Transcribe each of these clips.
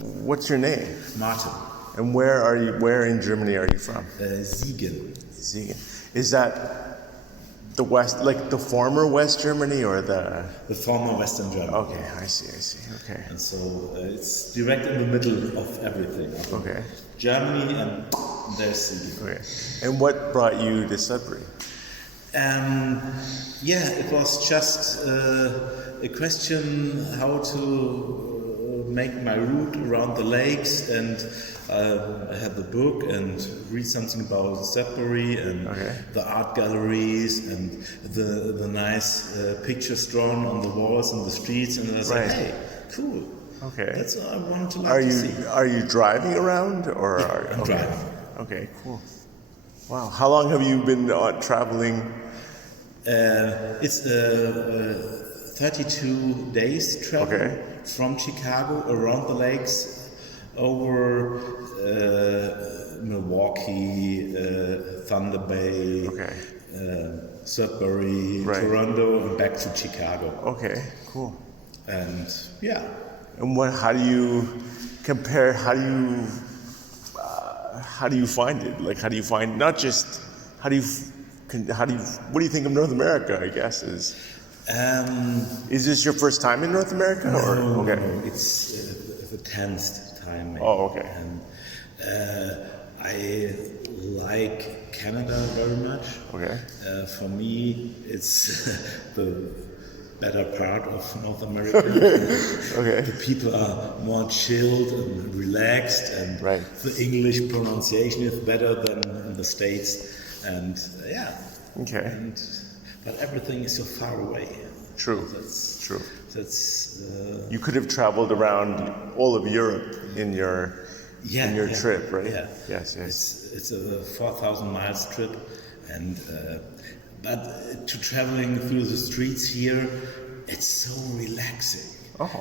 What's your name? Martin. And where in Germany are you from? Siegen. Siegen. Is that the West, like the former West Germany or the... The former Western Germany. Okay, I see, okay. And so it's direct in the middle of everything. Okay. Germany and there's Siegen. Okay. And what brought you to Sudbury? It was just a question how to make my route around the lakes, and I had the book and read something about Sudbury and the art galleries and the nice pictures drawn on the walls and the streets, and I was like, hey, cool. Okay. That's what I wanted to see. Are you driving around or? Yeah, I'm driving. Okay, cool. Wow, how long have you been traveling? It's 32 days travel from Chicago around the lakes over Milwaukee, Thunder Bay, Sudbury, Toronto, and back to Chicago. Okay, cool. And yeah. And how do you compare? How do you find it? Like, how do you find not just what do you think of North America? I guess is this your first time in North America? No, it's the 10th time. Maybe. Oh, okay. And I like Canada very much. Okay. For me, it's the better part of North America. The people are more chilled and relaxed, and the English pronunciation is better than in the States. And but everything is so far away. True. That's true. That's. You could have traveled around all of Europe in your trip, right? Yeah. Yes. It's a 4,000 miles trip, and but to traveling through the streets here, it's so relaxing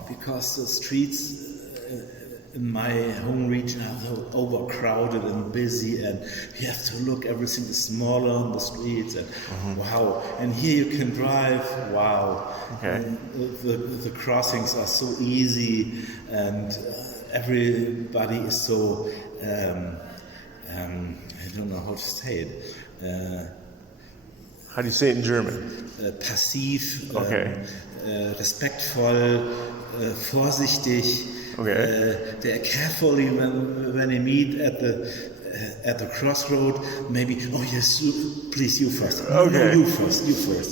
because the streets in my home region are so overcrowded and busy, and you have to look, everything is smaller on the streets, and wow. And here you can drive, wow. And the crossings are so easy, and everybody is so, I don't know how to say it. How do you say it in German? Passiv, respektvoll, vorsichtig. They're carefully when they meet at the crossroad. Maybe yes, please you first. No, you first.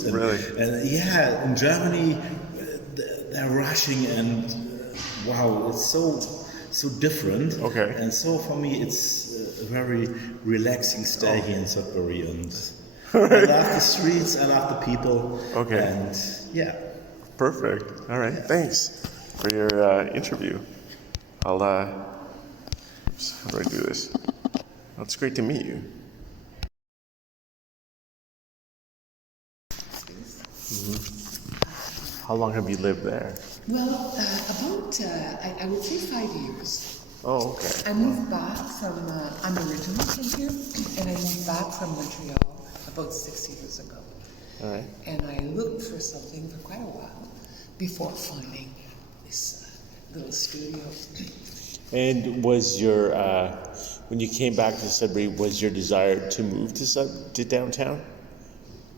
And, really? And in Germany, they're rushing, and wow, it's so different. And so for me, it's a very relaxing stay here in Sudbury, and I love the streets, I love the people. And Perfect. All right. Thanks for your interview. How do I do this? Well, it's great to meet you. How long have you lived there? Well, about, I would say 5 years. Oh, okay. I moved back from, I'm originally from here, and I moved back from Montreal about 6 years ago. All right. And I looked for something for quite a while before finding this little studio. And was your, when you came back to Sudbury, was your desire to move to downtown?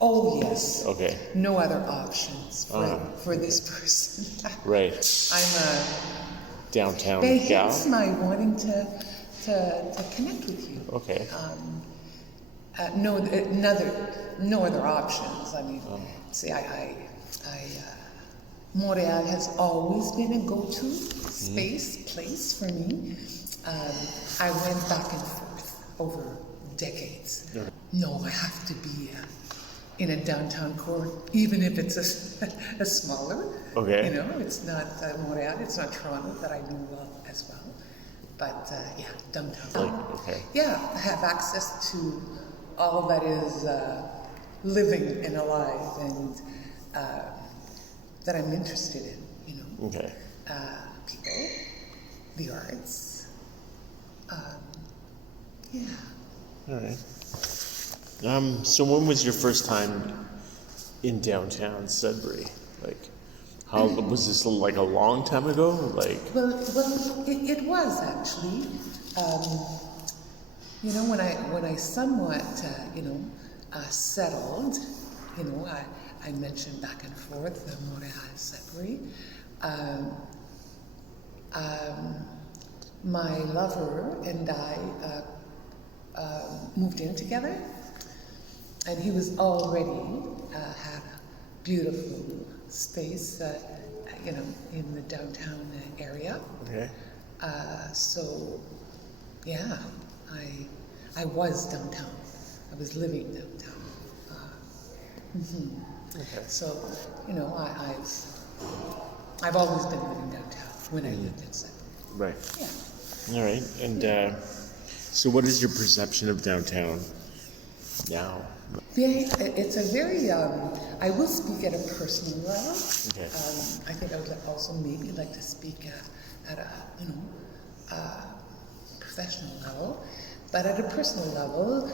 Oh, yes. Okay. No other options for this person. Right. I'm a downtown gal. Hence my wanting to connect with you. Okay. No other options. I mean, see, Montreal has always been a go-to place for me. I went back and forth over decades. No, I have to be in a downtown core, even if it's a smaller. Okay. You know, it's not Montreal, it's not Toronto that I knew as well. But downtown. Yeah, I have access to all that is living and alive, and that I'm interested in, you know. Okay. People, the arts. All right. So when was your first time in downtown Sudbury? Like, How was this like a long time ago? Like Well, it was actually. You know, when I somewhat, settled, you know, I mentioned back and forth, Montréal, Sudbury. My lover and I moved in together, and he was already had a beautiful space, in the downtown area. okay. So, yeah, I was downtown. I was living downtown. Okay. So, you know, I've always been living downtown when I lived in Sudbury. Right. Yeah. All right. And so, what is your perception of downtown now? It's a very, I will speak at a personal level. Okay. I think I would also maybe like to speak at a, professional level. But at a personal level,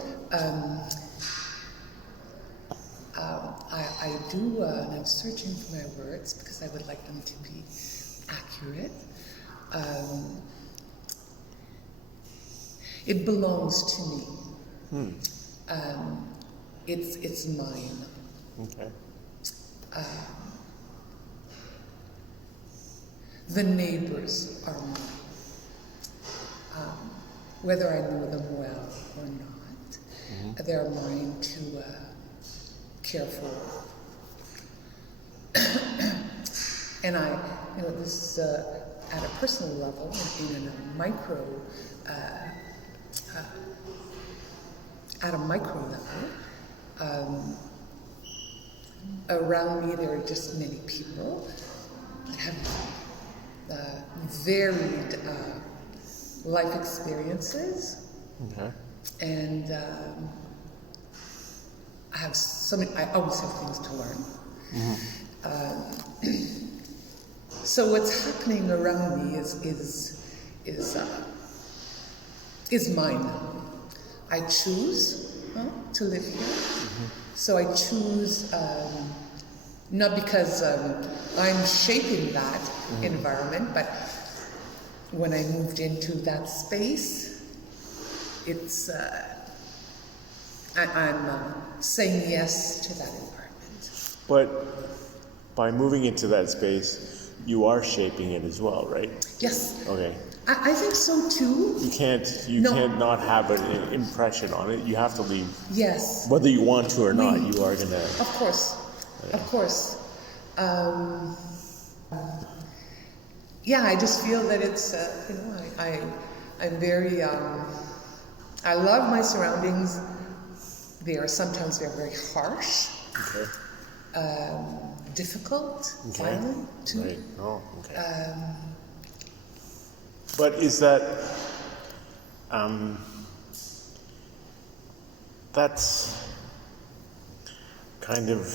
I do, and I'm searching for my words because I would like them to be accurate. It belongs to me. It's mine. Okay. The neighbors are mine. Whether I know them well or not, they're mine to care for. And this is at a personal level, in a micro, at a micro level. Around me, there are just many people that have varied life experiences, Okay. and I always have things to learn. So what's happening around me is mine. I choose to live here. So I choose, not because I'm shaping that environment, but when I moved into that space, it's, I'm saying yes to that environment. But by moving into that space, you are shaping it as well, right? Yes. Okay. I think so too. You can't not have an impression on it. You have to leave. Yes. Whether you want to or not, you are gonna. Of course. Yeah. Of course. Yeah, I just feel that it's, I'm very, I love my surroundings. Sometimes they're very harsh, Okay. difficult, Okay. violent too. Right. Oh, okay. But is that, that's kind of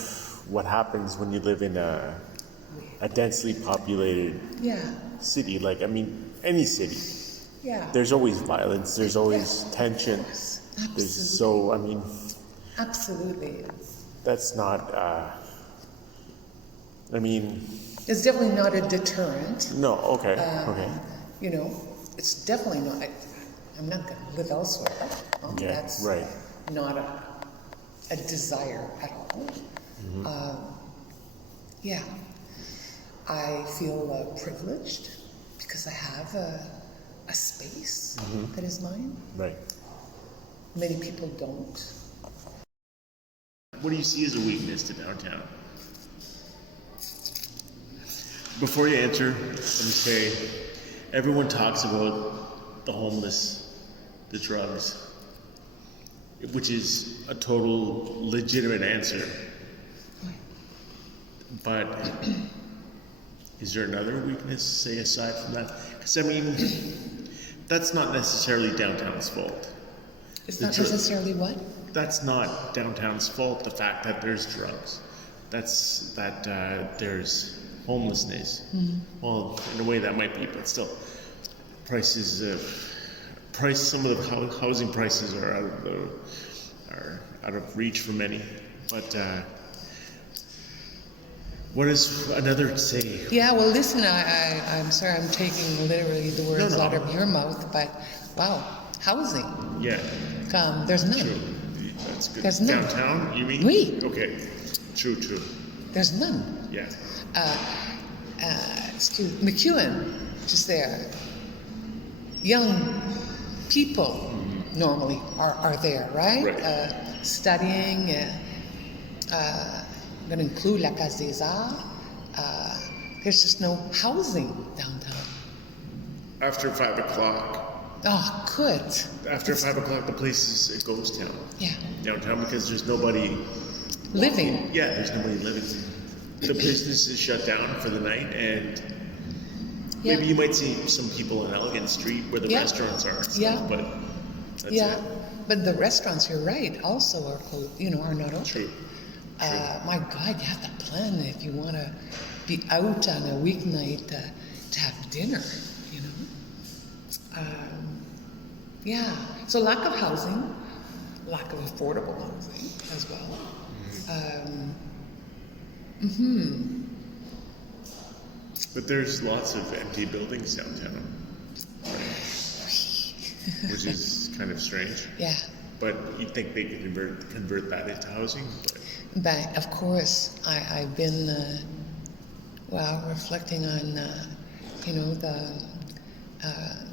what happens when you live in a densely populated city. Like, I mean, any city. Yeah. There's always violence. There's always tension. Absolutely. Absolutely. That's not, It's definitely not a deterrent. No, okay, okay. It's definitely not. I'm not going to live elsewhere. Yeah, That's right. not a desire at all. Yeah, I feel privileged because I have a space that is mine. Right. Many people don't. What do you see as a weakness to downtown? Before you answer, let me say, everyone talks about the homeless, the drugs, which is a total legitimate answer. But is there another weakness, say, aside from that? Because, that's not necessarily downtown's fault. It's not necessarily what? That's not downtown's fault, the fact that there's drugs. That's that there's homelessness. Well, in a way that might be, but still, some of the housing prices are out of reach for many. But What does another say? Yeah, well, listen, I'm sorry, I'm taking literally the words No. out of your mouth, but wow, housing. Yeah. There's none. True. That's good. There's none. Downtown, you mean? Oui. Okay. True. There's none. Yeah. McEwen, just there. Young people normally are there, right? Right. Studying. I'm going to include La Case des Arts. There's just no housing downtown. After 5 o'clock. Oh, good. After 5 o'clock, the place is a ghost town. Yeah. Downtown, because there's nobody Living. Yeah, there's nobody living. The business is shut down for the night, and Yeah. maybe you might see some people on Elegant Street where the Yeah. restaurants are and stuff, Yeah. but that's Yeah, it. but the restaurants, you're right, also are are not open. True. My God, you have to plan if you want to be out on a weeknight to have dinner, you know. Yeah, so lack of housing, lack of affordable housing as well. But there's lots of empty buildings downtown, which is kind of strange. Yeah, But you'd think they could convert that into housing. but of course, I've been reflecting on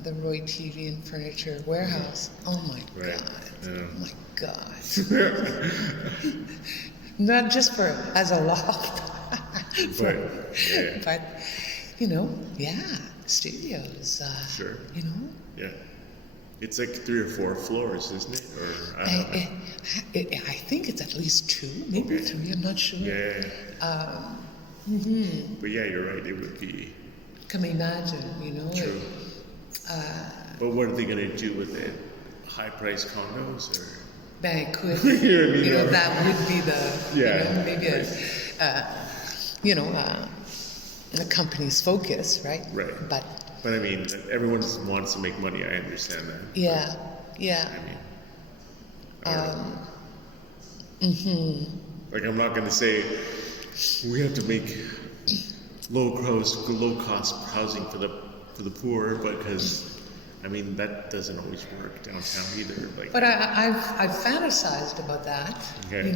the Roy TV and Furniture Warehouse. Oh my Right. God! Yeah. Oh my God! Not just as a loft, But yeah, but studios. Sure. Yeah. It's like 3 or 4 floors, isn't it? Or I don't know. I think it's at least 2, maybe Okay. 3. I'm not sure. Yeah. But yeah, you're right. It would be Can imagine, true. But what are they going to do with it? High-priced condos, or Bank could, You know what I mean? that would be the, maybe a company's focus, right? Right. But But I mean, everyone wants to make money. I understand that. yeah. I mean, I don't know. Like, I'm not going to say we have to make low cost housing for the poor, because I mean that doesn't always work downtown either. Like, But I've fantasized about that, Okay.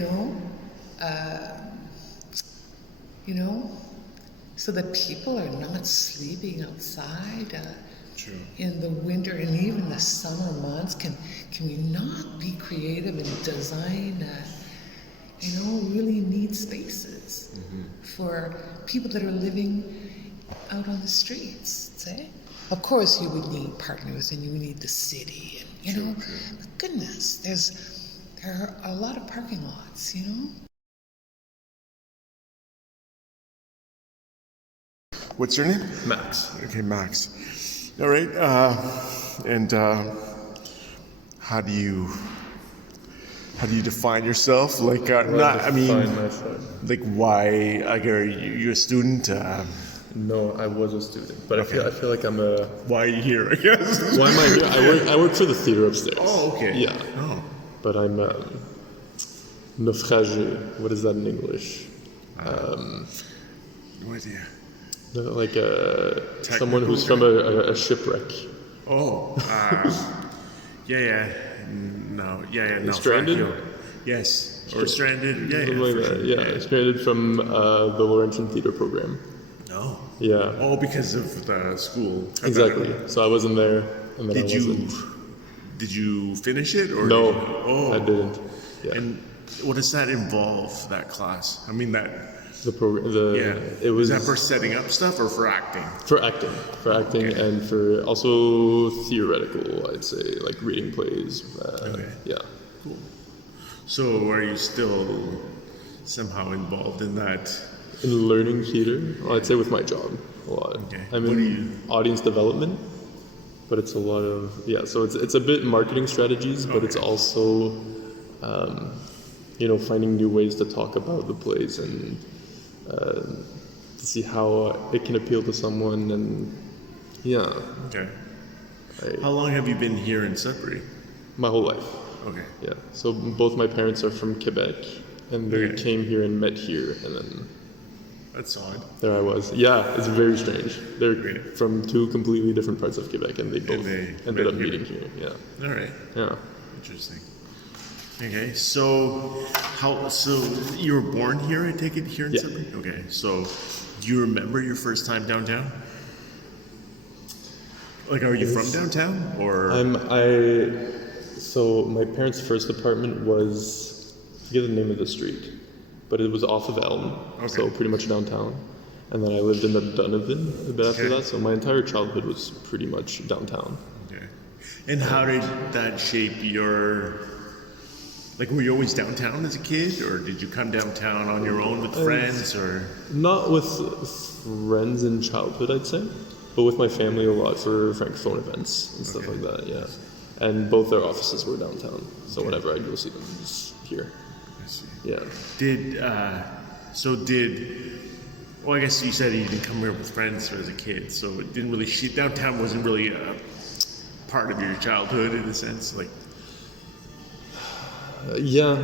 So that people are not sleeping outside true. in the winter and even the summer months. Can we not be creative and design, really neat spaces for people that are living out on the streets? Say, of course, you would need partners and you would need the city, and but goodness, there are a lot of parking lots, What's your name? Max. Okay, Max. All right. And how do you define yourself? Like, Myself. like, why? Like, are you a student? No, I was a student, but Okay. I feel like I'm a. Why are you here? I guess. Why am I here? I work for the theater upstairs. Oh, okay. Yeah. Oh. But I'm naufragé. What is that in English? No idea. Like someone who's from a shipwreck. Oh. Yeah. No. Yeah. No. Stranded? Yes. Or stranded. Yeah. Something like for that. sure. Yeah, stranded from the Laurentian theater program. No. Yeah. Oh, because of the school. Exactly. So I wasn't there, and then I wasn't. Did you finish it or? No, I I didn't. Yeah. And what does that involve? That class? I mean that. The program. It Is was that for setting up stuff or for acting? for acting, and for also theoretical. I'd say like reading plays. Yeah. Cool. So are you still somehow involved in that? In learning theater, I'd say with my job a lot. Okay. I'm What do in audience development, but it's a lot of So it's a bit marketing strategies, but it's also finding new ways to talk about the plays and to see how it can appeal to someone, and Okay. How long have you been here in Sudbury? my whole life. Okay. Yeah. So both my parents are from Quebec, and they Okay. came here and met here, and then That's odd. there I was. Yeah, it's very strange. They're Great. from two completely different parts of Quebec, and they both they ended met up here. meeting here. Yeah, All right. yeah. Interesting. Okay, so you were born here, I take it, here in Yeah. Sudbury? Okay, so do you remember your first time downtown? Like, are you from downtown, or? So my parents' first apartment was, I forget the name of the street, but it was off of Elm, so pretty much downtown. And then I lived in the Donovan a bit after that, so my entire childhood was pretty much downtown. Okay. And how did that shape your, like, were you always downtown as a kid, or did you come downtown on your own with friends, or? Not with friends in childhood, I'd say, but with my family a lot for Francophone events and stuff like that, yeah. And both their offices were downtown, so whenever I'd go see them, it was here. I see. Yeah. Well, I guess you said you didn't come here with friends as a kid, so it didn't really, downtown wasn't really a part of your childhood in a sense, like. Yeah,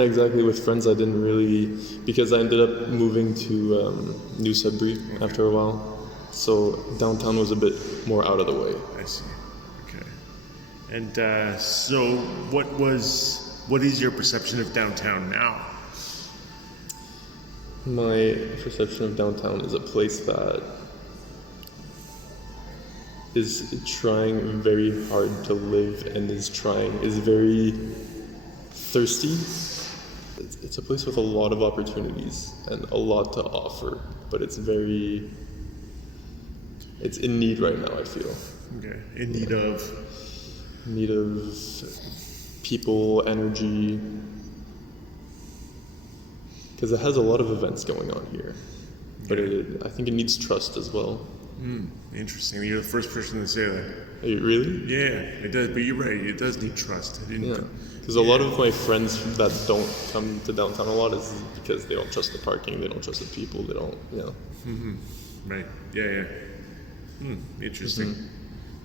exactly. With friends, I didn't really, because I ended up moving to New Sudbury after a while, so downtown was a bit more out of the way. I see. Okay. And so, what is your perception of downtown now? My perception of downtown is a place that is trying very hard to live and is very thirsty. It's a place with a lot of opportunities and a lot to offer, but it's in need right now, I feel. Okay. In need of people, energy, because it has a lot of events going on here, but I think it needs trust as well. Interesting. You're the first person to say that. Are you really? Yeah, it does. But you're right. It does need trust. Yeah, because a lot of my friends that don't come to downtown a lot is because they don't trust the parking, they don't trust the people, they don't, Right. Yeah. Interesting.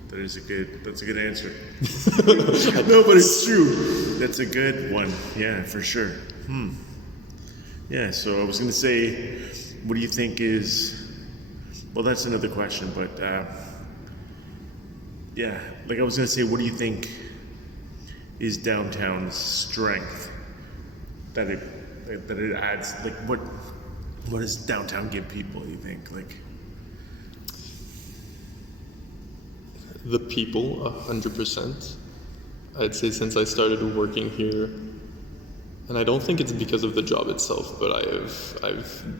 That's a good answer. No, but it's true. That's a good one. Yeah, for sure. Yeah, so I was going to say, what do you think is, well, that's another question, but yeah, like I was going to say, what do you think is downtown's strength that it adds? Like, what does downtown give people, you think? Like, the people, 100%. I'd say since I started working here, and I don't think it's because of the job itself, but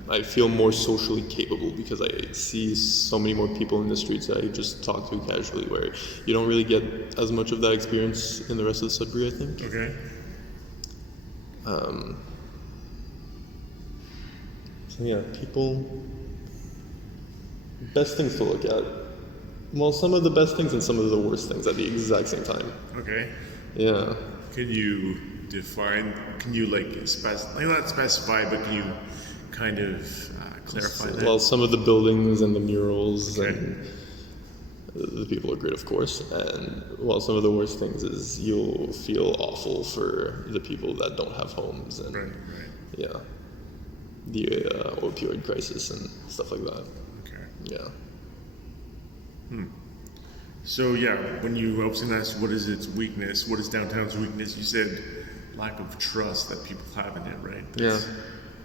I feel more socially capable because I see so many more people in the streets that I just talk to casually, where you don't really get as much of that experience in the rest of Sudbury, I think. okay. So yeah, people, best things to look at. Well, some of the best things and some of the worst things at the exact same time. Okay. Yeah. Can you not specify, but can you kind of clarify that? Well, some of the buildings and the murals Okay. and the people are great, of course. And well, some of the worst things is you'll feel awful for the people that don't have homes and Right. yeah, the opioid crisis and stuff like that. Okay. Yeah. So yeah, when you also asked what is its weakness, what is downtown's weakness, you said lack of trust that people have in it, right?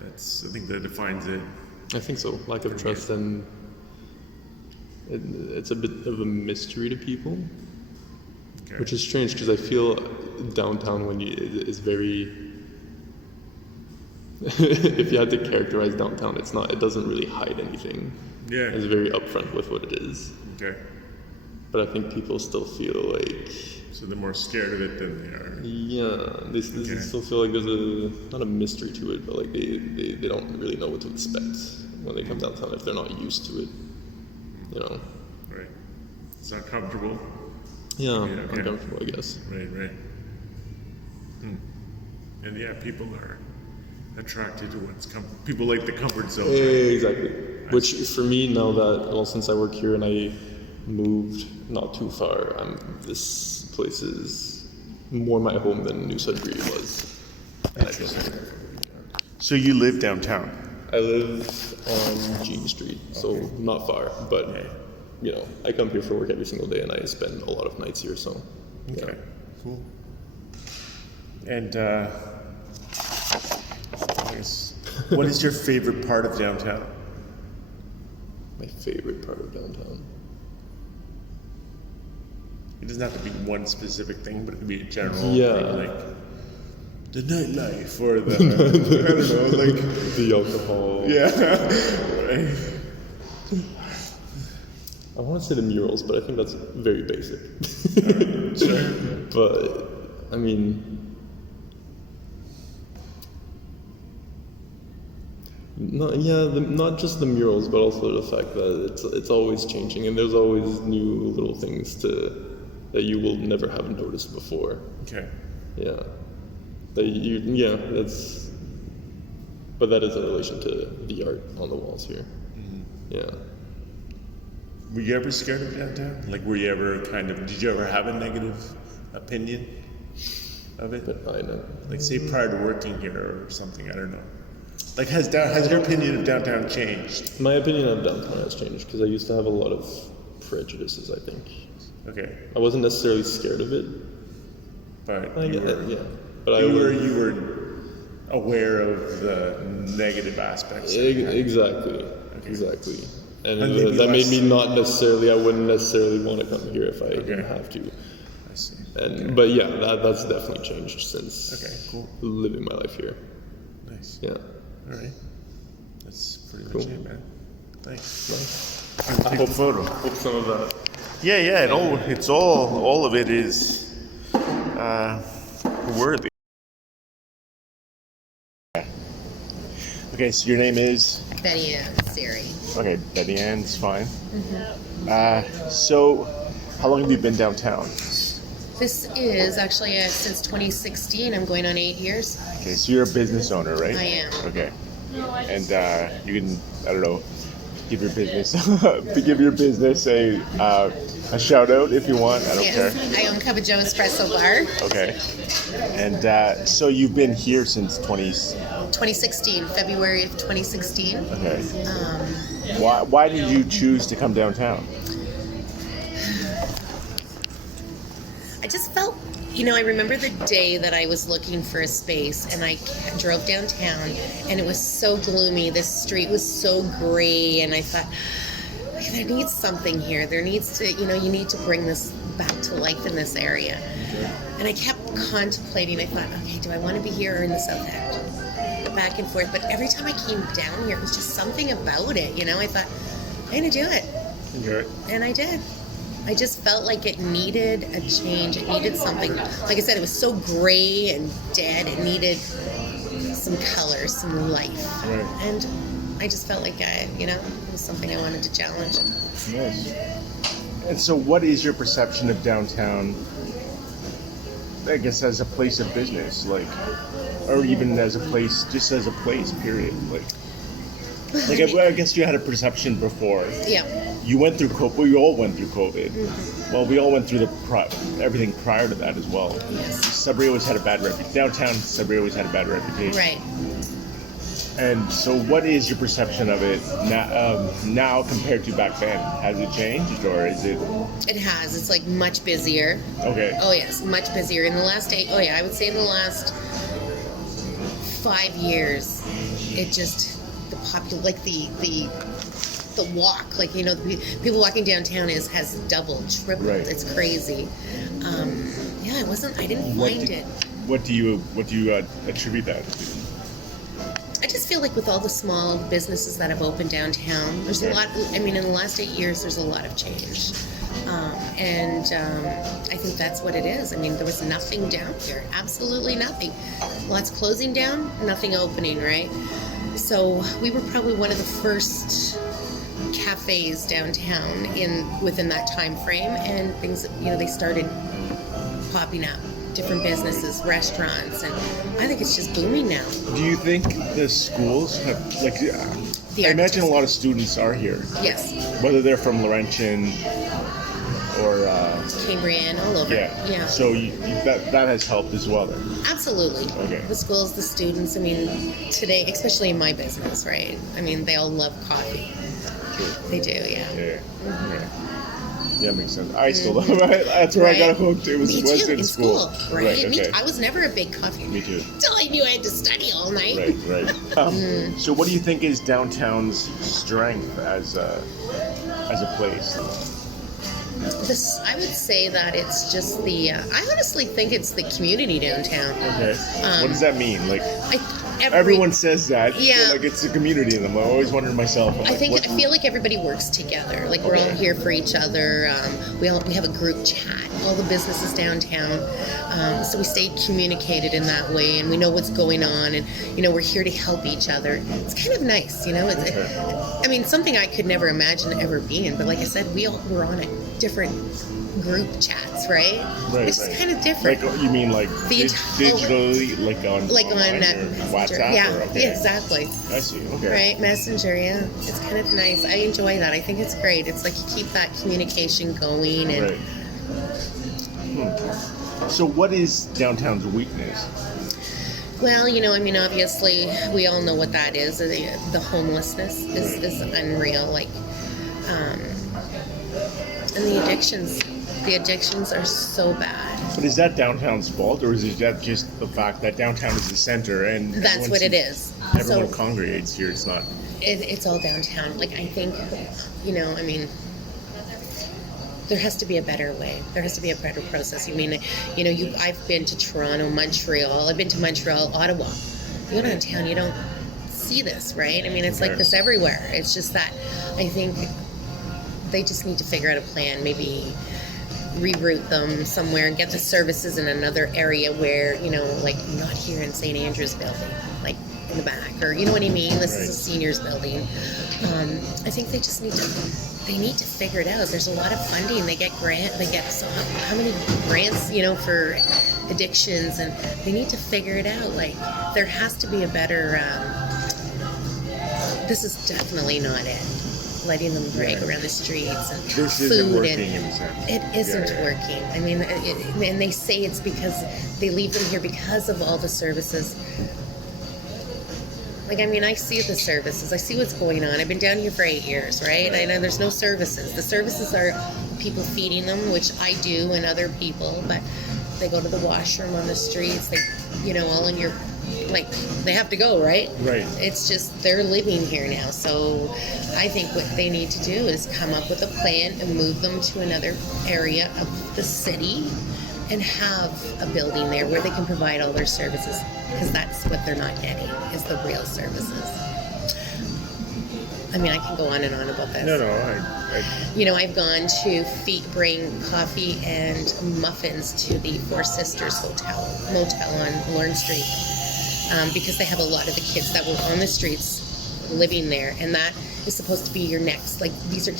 That's I think that defines it. I think so. Lack of trust, and it's a bit of a mystery to people, Okay. which is strange because I feel downtown is very. If you had to characterize downtown, it doesn't really hide anything. Yeah. It's very upfront with what it is. Okay. But I think people still feel like. So they're more scared of it than they are. Yeah, they still feel like there's not a mystery to it, but like they don't really know what to expect when they come downtown if they're not used to it, you know. Right. It's not comfortable. Yeah, okay. uncomfortable, I guess. Right. And yeah, people are attracted to people like the comfort zone. Exactly. Which for me now since I work here and I moved not too far, this place is more my home than New Sudbury was. Interesting. So you live downtown? I live on G Street, so not far, but you know, I come here for work every single day, and I spend a lot of nights here. So, Okay, cool. And I guess, what is your favorite part of downtown? my favorite part of downtown. It doesn't have to be one specific thing, but it could be a general Yeah. thing, like the nightlife or the I don't know, like The alcohol. yeah. I want to say the murals, but I think that's very basic. Sure. But I mean, not just the murals, but also the fact that it's always changing, and there's always new little things that you will never have noticed before. Okay. Yeah. That's. But that is in relation to the art on the walls here. Yeah. Were you ever scared of downtown? Like, were you ever did you ever have a negative opinion of it? But I know. Like, say, prior to working here or something, I don't know. Like, has your opinion of downtown changed? My opinion of downtown has changed because I used to have a lot of prejudices, I think. Okay. I wasn't necessarily scared of it. But I you get were, it, yeah. But you were aware of the negative aspects. Exactly. Okay. Exactly. And And maybe that made less- me I wouldn't necessarily want to come here if I didn't have to. I see. And But yeah, that's definitely changed since Okay, cool. living my life here. Nice. Yeah. All right. That's pretty Cool. much it, man. Thanks. Nice. I hope photo. Hope some of that. Yeah. It's all of it is worthy. Okay, so your name is? Betty Ann Siri. Okay, Betty Ann's fine. So, how long have you been downtown? This is actually since 2016. I'm going on 8 years. Okay, so you're a business owner, right? I am. Okay. And you can, I don't know, give your business a shout out if you want. I don't Yes, care. I own Cup of Joe Espresso Bar. Okay. And so you've been here since 2016, February of 2016. Okay. Why did you choose to come downtown? I just felt, I remember the day that I was looking for a space and I drove downtown and it was so gloomy. This street was so gray and I thought, there needs something here. There needs to, you need to bring this back to life in this area. And I kept contemplating. I thought, okay, do I want to be here or in the South End? Back and forth. But every time I came down here, it was just something about it. I thought, I'm going to do it. Okay. And I did. I just felt like it needed a change. It needed something. Like I said, it was so gray and dead. It needed some color, some life. Right. And I just felt like it was something I wanted to challenge. Nice. And so what is your perception of downtown, I guess, as a place of business, or even as a place, just as a place, period? I guess you had a perception before. Yeah. You went through COVID. We all went through COVID. Mm-hmm. Well, we all went through everything prior to that as well. Yes. Sudbury always had a bad reputation. Downtown Sudbury always had a bad reputation. Right. And so, what is your perception of it now compared to back then? Has it changed, or is it? It has. It's like much busier. Okay. Oh yes, much busier. In the last I would say in the last 5 years, it just the walk, people walking downtown has doubled, tripled. Right. It's crazy. I didn't find it. What do you attribute that to? I just feel like with all the small businesses that have opened downtown, there's a lot. In the last 8 years, there's a lot of change. I think that's what it is. There was nothing down here, absolutely nothing. Lots closing down, nothing opening, right? So we were probably one of the first cafes downtown within that time frame, and things, they started popping up. Different businesses, restaurants, and I think it's just booming now. Do you think the schools have, I imagine a lot of students are here, Yes. whether they're from Laurentian or Cambrian, all over. yeah. So that has helped as well then. Absolutely. Okay. The schools, the students, I mean, today, especially in my business, right? I mean, they all love coffee. True. They do, yeah. Yeah. Mm-hmm. Okay. Yeah, makes sense. I still love it. That's where I got hooked. It was in school. Right? Okay. I was never a big coffee. Me too. Until I knew I had to study all night. Right. So, what do you think is downtown's strength as a place? I would say that it's just the. I honestly think it's the community downtown. Okay. What does that mean? Like, Every, everyone says that. Yeah. Like it's a community in them. I always wondered myself. I feel like everybody works together. Like we're all here for each other. We have a group chat. All the businesses downtown. So we stay communicated in that way, and we know what's going on, and we're here to help each other. It's kind of nice, I mean, something I could never imagine ever being. But like I said, we're on a different group chats, right? It's just kind of different. Like you mean like digitally, like on WhatsApp? Yeah, okay. Exactly. I see. Okay. Right, Messenger. Yeah, it's kind of nice. I enjoy that. I think it's great. It's like you keep that communication going. And So, what is downtown's weakness? well, I mean, obviously, we all know what that is. The homelessness is unreal. Like, and the addictions. The addictions are so bad. But is that downtown's fault, or is that just the fact that downtown is the center and that's what it is? Everyone congregates here. It's not. It's all downtown. Like I think, I mean, there has to be a better way. There has to be a better process. I mean, I've been to Toronto, Montreal. I've been to Montreal, Ottawa. You go downtown, you don't see this, right? I mean, it's like this everywhere. It's just that I think they just need to figure out a plan. Maybe reroute them somewhere and get the services in another area where, like not here in St. Andrew's building, like in the back, or you know what I mean? This is a seniors building. I think they just need to figure it out. There's a lot of funding. They get so how many grants, for addictions, and they need to figure it out. Like there has to be a better, this is definitely not it. Letting them drag around the streets and this food isn't working and in a sense. it isn't working. I mean, and they say it's because they leave them here because of all the services. Like, I mean, I see the services. I see what's going on. I've been down here for 8 years, right? I know there's no services. The services are people feeding them, which I do, and other people, but they go to the washroom on the streets. They, all in your, like, they have to go, right? Right. It's just, they're living here now. So I think what they need to do is come up with a plan and move them to another area of the city and have a building there where they can provide all their services, because that's what they're not getting, is the real services. I mean, I can go on and on about this. No, I've gone to bring coffee and muffins to the Four Sisters motel on Lorne Street, because they have a lot of the kids that were on the streets living there, and that is supposed to be your next. Like these are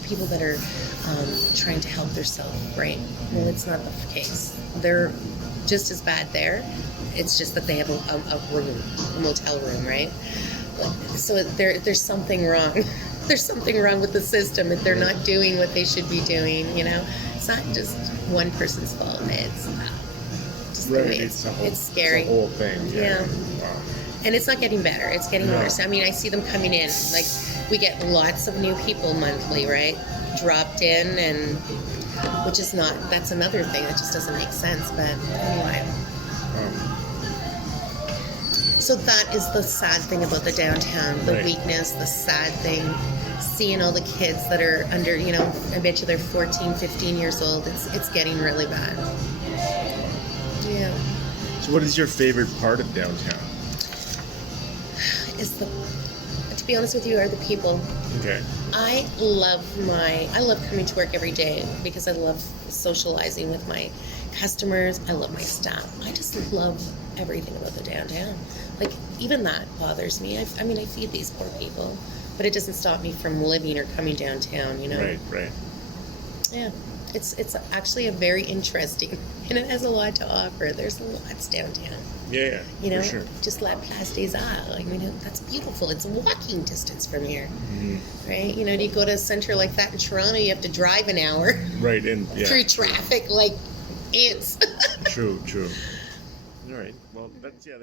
people that are trying to help themselves, right? Well, it's not the case. They're just as bad there. It's just that they have a room, a motel room, right? So there's something wrong. There's something wrong with the system that they're not doing what they should be doing. It's not just one person's fault. It's just the way it's scary. It's a whole thing. Yeah. Wow. And it's not getting better. It's getting worse. I mean, I see them coming in. Like, we get lots of new people monthly, right? Dropped in, and that's another thing that just doesn't make sense. But anyway. So that is the sad thing about the downtown, the weakness, the sad thing. Seeing all the kids that are under, I bet you they're 14, 15 years old. It's getting really bad. Yeah. So what is your favorite part of downtown? To be honest with you, are the people. Okay. I love coming to work every day because I love socializing with my customers. I love my staff. I just love everything about the downtown. Like, even that bothers me. I mean, I feed these poor people, but it doesn't stop me from living or coming downtown, Right. Yeah. It's actually a very interesting, and it has a lot to offer. There's lots downtown. Yeah, You know, for sure. just La Place des Arts. I mean, that's beautiful. It's walking distance from here, right? You know, you go to a center like that in Toronto, you have to drive an hour Right, and through traffic like ants. True. All right. Well, it's a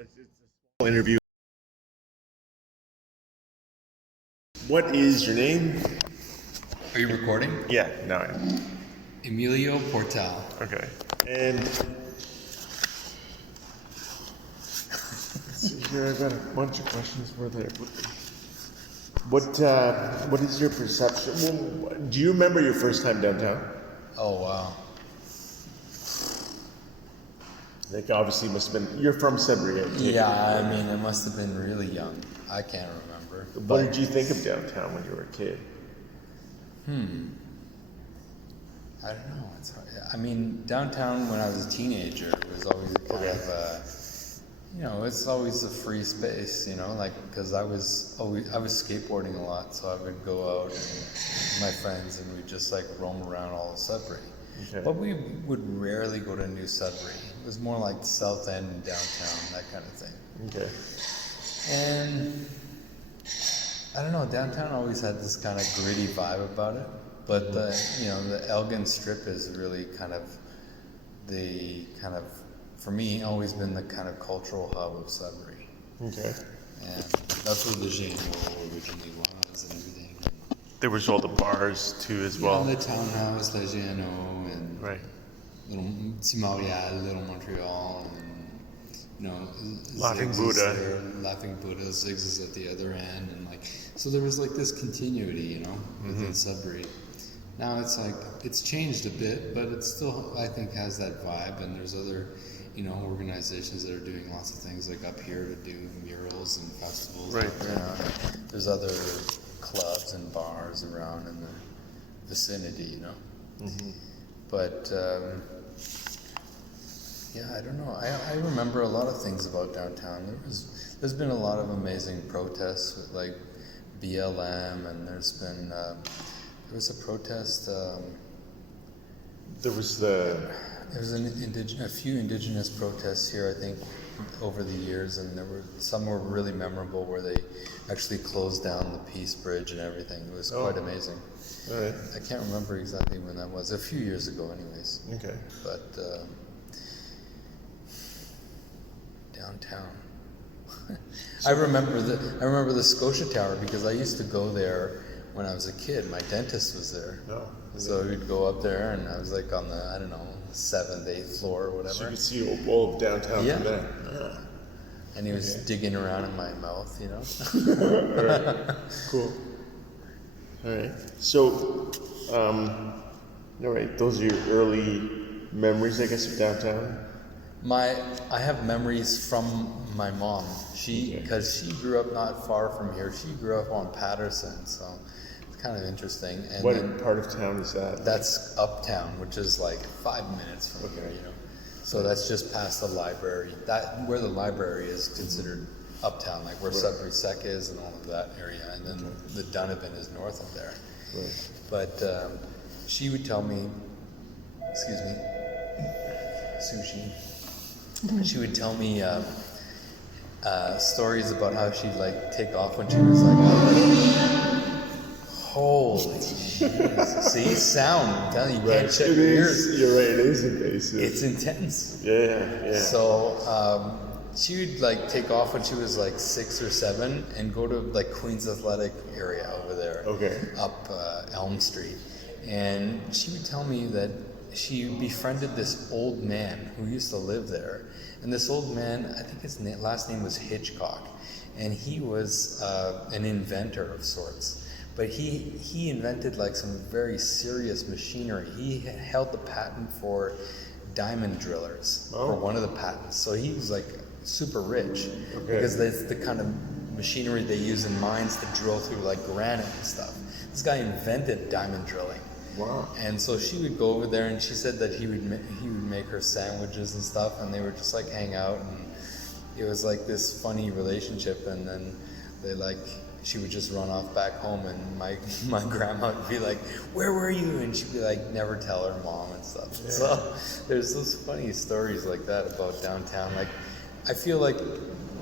small interview. What is your name? Are you recording? Yeah, no. Emilio Portal. Okay. And let's see here, I got a bunch of questions. Where did I put them? What is your perception? Well, do you remember your first time downtown? Oh, wow. Like, obviously, must have been. You're from Sudbury, I take it. Yeah, I mean, it must have been really young. I can't remember. What did you think of downtown when you were a kid? I don't know. It's hard. I mean, downtown when I was a teenager was always kind of, you know, it's always a free space, you know, like, because I was skateboarding a lot, so I would go out with my friends and we'd just like roam around all of Sudbury. Okay. But we would rarely go to New Sudbury. It was more like South End and downtown, that kind of thing. Okay. And I don't know, downtown always had this kind of gritty vibe about it. But the Elgin Strip is really kind of for me, always been the kind of cultural hub of Sudbury. Okay. And that's where the Journeylysm originally was and everything. There was all the bars too, as well. Yeah, the townhouse, Le Géano, and Right. Little Simarial, Little Montreal, and Laughing Ziggs is Buddha. there, Laughing Buddha, Ziggs is at the other end, and like so there was like this continuity, you know, within Sudbury. Now it's like it's changed a bit, but it still I think has that vibe. And there's other, organizations that are doing lots of things like up here to do murals and festivals. Right. There's other clubs and bars around in the vicinity, But I don't know. I remember a lot of things about downtown. There's been a lot of amazing protests with like BLM, and there was a protest. There was a few indigenous protests here, I think, over the years, and some were really memorable where they actually closed down the Peace Bridge and everything. It was quite amazing. All right. I can't remember exactly when that was. A few years ago, anyways. Okay. But downtown. I remember the Scotia Tower because I used to go there when I was a kid. My dentist was there. Oh. So we'd go up there, and I was like on the, 7th, 8th floor or whatever. So you could see all of downtown Yeah. from there. Ah. And he was digging around in my mouth, All right. Cool. All right. So, all right. Those are your early memories, I guess, of downtown. I have memories from my mom. Because she grew up not far from here. She grew up on Patterson, so it's kind of interesting. And What part of town is that? that's uptown, which is like 5 minutes from here, So that's just past the library. Where the library is considered uptown, like where Sudbury Sec is and all of that area. And then the Donovan is north of there. Right. But she would tell me, excuse me, sushi. She would tell me stories about how she'd like take off when she was like, holy Jesus. See, sound. I'm telling you, you can't shut your ears. You're right, it is invasive. It's intense. Yeah. So she would like take off when she was like 6 or 7 and go to like Queen's Athletic area over there. Okay. Up Elm Street. And she would tell me that she befriended this old man who used to live there. And this old man, I think his last name was Hitchcock. And he was an inventor of sorts. But he invented like some very serious machinery. He held the patent for diamond drillers for one of the patents. So he was like super rich because that's the kind of machinery they use in mines to drill through like granite and stuff. This guy invented diamond drilling. Wow. And so she would go over there, and she said that he would make her sandwiches and stuff, and they would just like hang out, and it was like this funny relationship. And then she would just run off back home, and my grandma would be like, "Where were you?" And she'd be like, "Never tell her mom," and stuff. Yeah. So there's those funny stories like that about downtown. Like, I feel like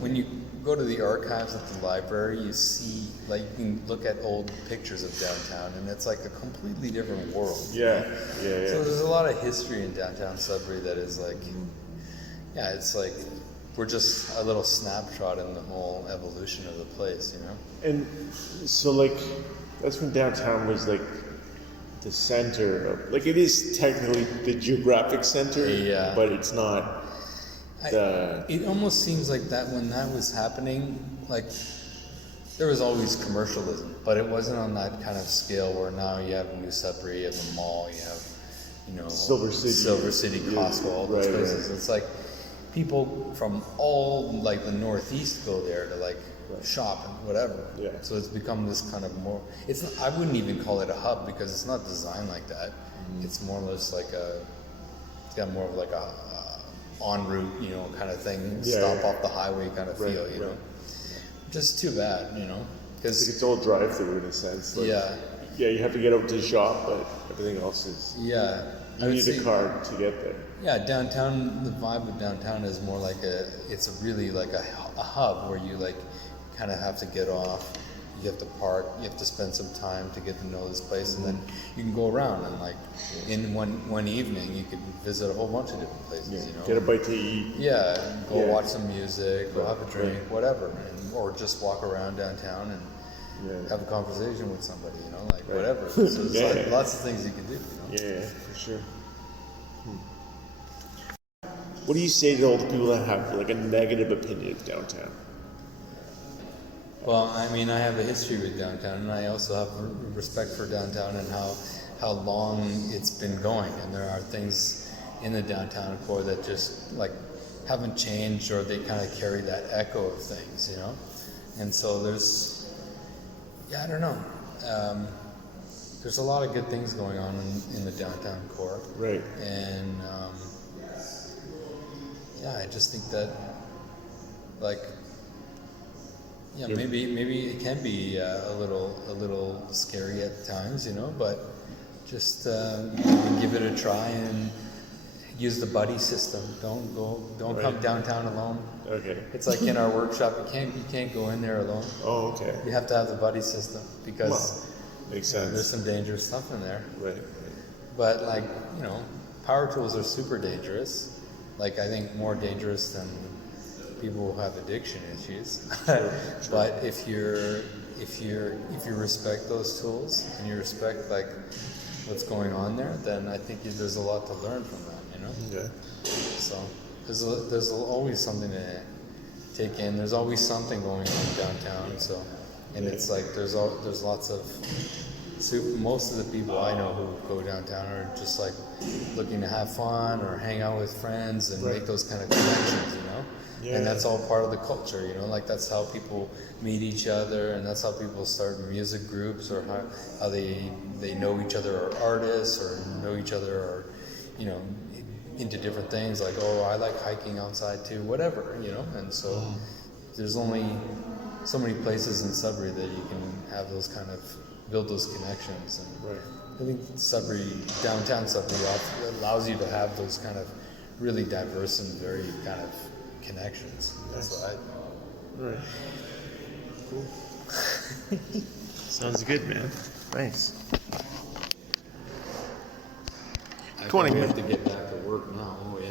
when you go to the archives at the library, you see, like, you can look at old pictures of downtown, and it's like a completely different world. Yeah. So there's a lot of history in downtown Sudbury that is like, yeah, it's like we're just a little snapshot in the whole evolution of the place, you know? And so, like, that's when downtown was, like, the center of, like, it is technically the geographic center, Yeah. but it's not It almost seems like that when that was happening, like, there was always commercialism, but it wasn't on that kind of scale where now you have New Sudbury, you have the mall, you have, you know, Silver City, Costco, all those right, places. right. It's like people from all, like, the Northeast go there to, like, shop and whatever. Yeah. So it's become this kind of more, it's not, I wouldn't even call it a hub because it's not designed like that. It's more or less like it's got more of like a en route, you know, kind of thing, stop off the highway kind of feel, you know. Just too bad, you know, because it's all drive-through in a sense. Like, yeah, you have to get out to shop, but everything else is. Yeah, You need a car to get there. Yeah, downtown. The vibe of downtown is more like it's really like a hub where you like kind of have to get off. You have to park. You have to spend some time to get to know this place, and then you can go around and like in one evening you could visit a whole bunch of different places. You know, Get a bite to eat. Yeah, go watch some music, go have a drink, whatever, or just walk around downtown and have a conversation with somebody. You know, like whatever. So there's like lots of things you can do. You know? Yeah, for sure. What do you say to all the people that have like a negative opinion of downtown? Well, I mean, I have a history with downtown, and I also have respect for downtown and how long it's been going. And there are things in the downtown core that just like haven't changed, or they kind of carry that echo of things, you know. And so I don't know. There's a lot of good things going on in the downtown core, Right. And I just think that like. Yeah, maybe it can be a little scary at times, you know, but just give it a try and use the buddy system. Don't come downtown alone. Okay. It's like in our workshop, you can't go in there alone. Oh, okay. You have to have the buddy system because makes sense. there's some dangerous stuff in there. Right. But like, you know, power tools are super dangerous. Like I think more dangerous than people who have addiction issues. Sure. But if you respect those tools and you respect like what's going on there, then I think there's a lot to learn from that, you know. Okay. So there's always something to take in. There's always something going on downtown. So, and it's like there's lots of. So most of the people I know who go downtown are just like looking to have fun or hang out with friends and make those kind of connections, you know. Yeah. And that's all part of the culture, you know, like that's how people meet each other, and that's how people start music groups, or how they know each other, or artists, or know each other, or, you know, into different things, like, oh, I like hiking outside too, whatever, you know. And so there's only so many places in Sudbury that you can have those kind of, build those connections. And I think downtown Sudbury allows you to have those kind of really diverse and very kind of connections. That's what Right. Cool. Sounds good, man. Nice. I think we have to get back to work now. Oh yeah.